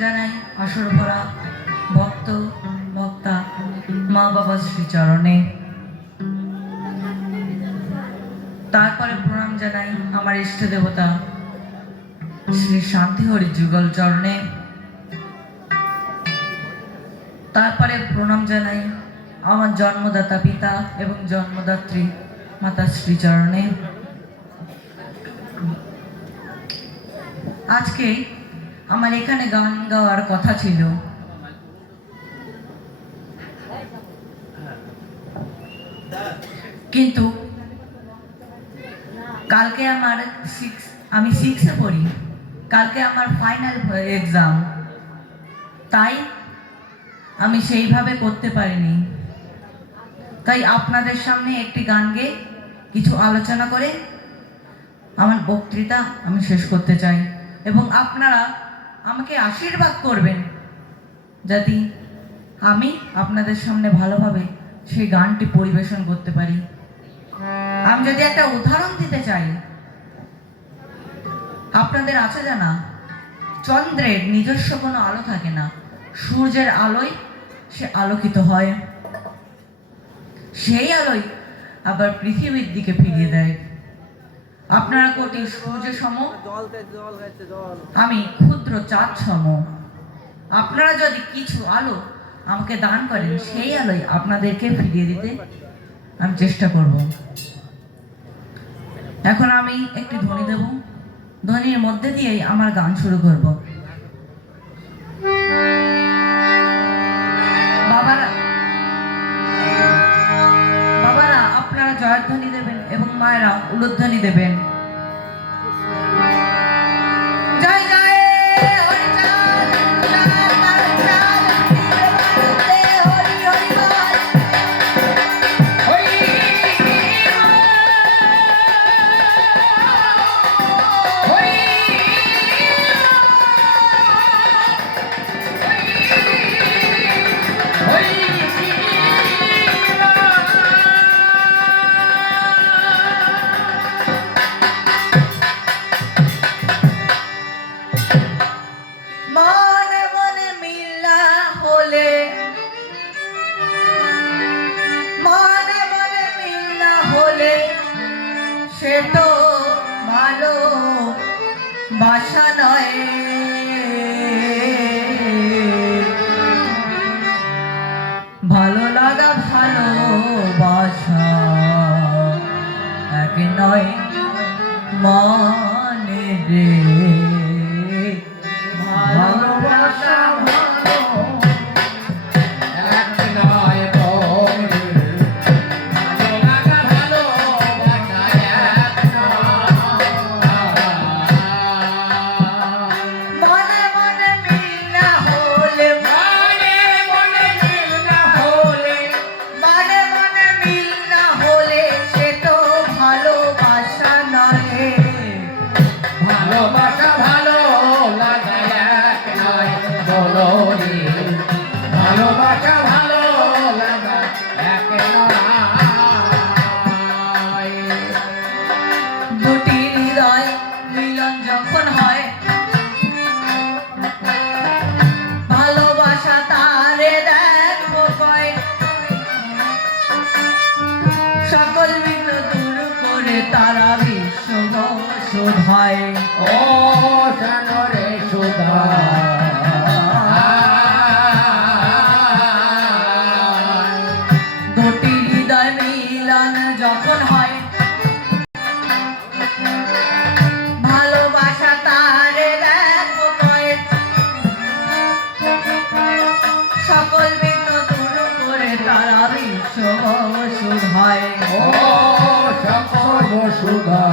জানাই আসর ভরা ভক্ত ভক্তা মা বাবা শ্রীচরণে। তারপরে প্রণাম জানাই আমার ইষ্ট দেবতা শ্রী শান্তিহরি যুগল চরণে। তারপরে প্রণাম জানাই আমার জন্মদাতা পিতা এবং জন্মদাত্রী মাতা শ্রীচরণে। আজকে আমার এখানে গান গাওয়ার কথা ছিল। কিন্তু কালকে আমার সিক্স আমি সিক্সে পড়ি। কালকে আমার ফাইনাল এক্সাম তাই আমি সেইভাবে করতে পারিনি। তাই আপনাদের সামনে একটি গান গেয়ে কিছু আলোচনা করে আমার বক্তৃতা আমি শেষ করতে চাই। এবং আপনারা আমাকে আশীর্বাদ করবেন যাতে আমি আপনাদের সামনে ভালোভাবে সেই গানটি পরিবেশন করতে পারি। আমি যদি একটা উদাহরণ দিতে চাই, আপনাদের আছে জানা, চন্দ্রের নিজস্ব কোনো আলো থাকে না, সূর্যের আলোয় সে আলোকিত হয়। সেই আলোয় আবার পৃথিবীর দিকে ফিরিয়ে দেয়। আপনারা কোটি সূর্য সম। আমি ক্ষুদ্র চাঁদ সম। আপনারা যদি কিছু আলো আমাকে দান করেন সেই আলোয় আপনাদেরকে ফিরিয়ে দিতে আমি চেষ্টা করব। এখন আমি একটি ধ্বনি দেব। ধ্বনির মধ্যে দিয়েই আমার গান শুরু করব। উলুধ্বনি দেবেন। তো ভালো বাসা নয়। ভালো লাগা ভালো বাসা এক নয় মানে রে। দুটি হৃদয় মিলন যখন হয় ভালোবাসা তারে সকল বিঘ্ন দূর করে তারা বিশ্ব শুধ হয়। ও সকল সুধা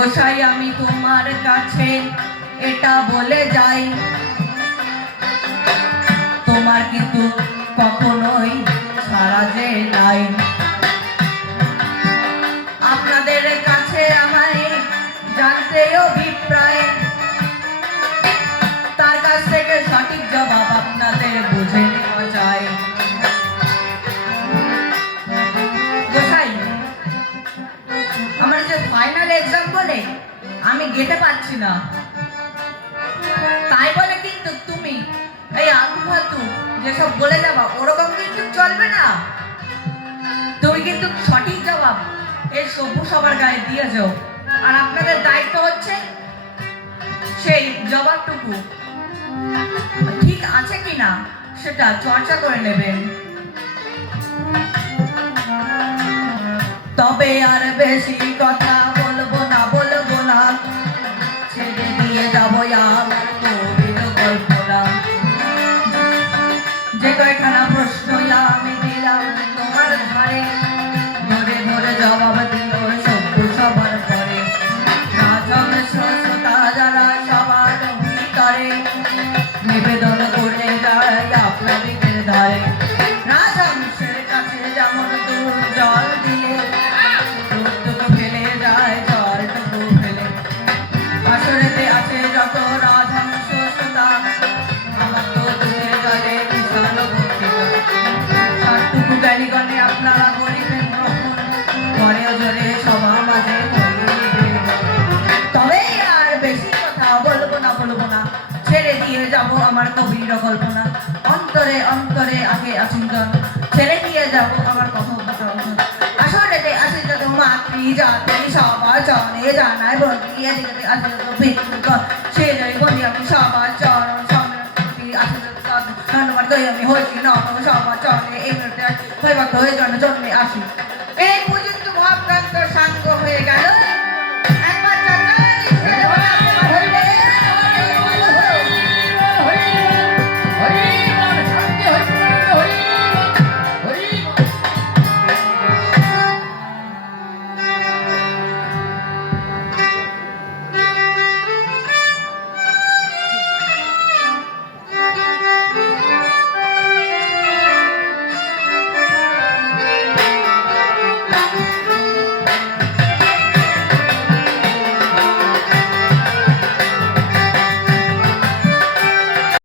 গোসাই আমি তোমার কাছে এটা বলে যাই। তোমার কিন্তু কখনোই সারা যে নাই। এই সবু সবার গায়ে দিয়ে যাও। আর আপনাদের দায়িত্ব হচ্ছে সেই জবাবটুকু ঠিক আছে কি না সেটা চর্চা করে নেবেন। তবে আর বেশি কথা রইল কল্পনা, অন্তরে অন্তরে আগে আচিন্তন ছেড়ে দিয়ে যাব আমার কথা আসলে যে আসিল মাতৃ জাতি, সবার চরণে জানায় বলি এদিকে আসিল ভিক্ষুক বলি আমি, সবার চরণ আমি হয়েছি সবার এই হয়ে জন্মে আসি। এই পর্যন্ত সাঙ্গ হয়ে গেল।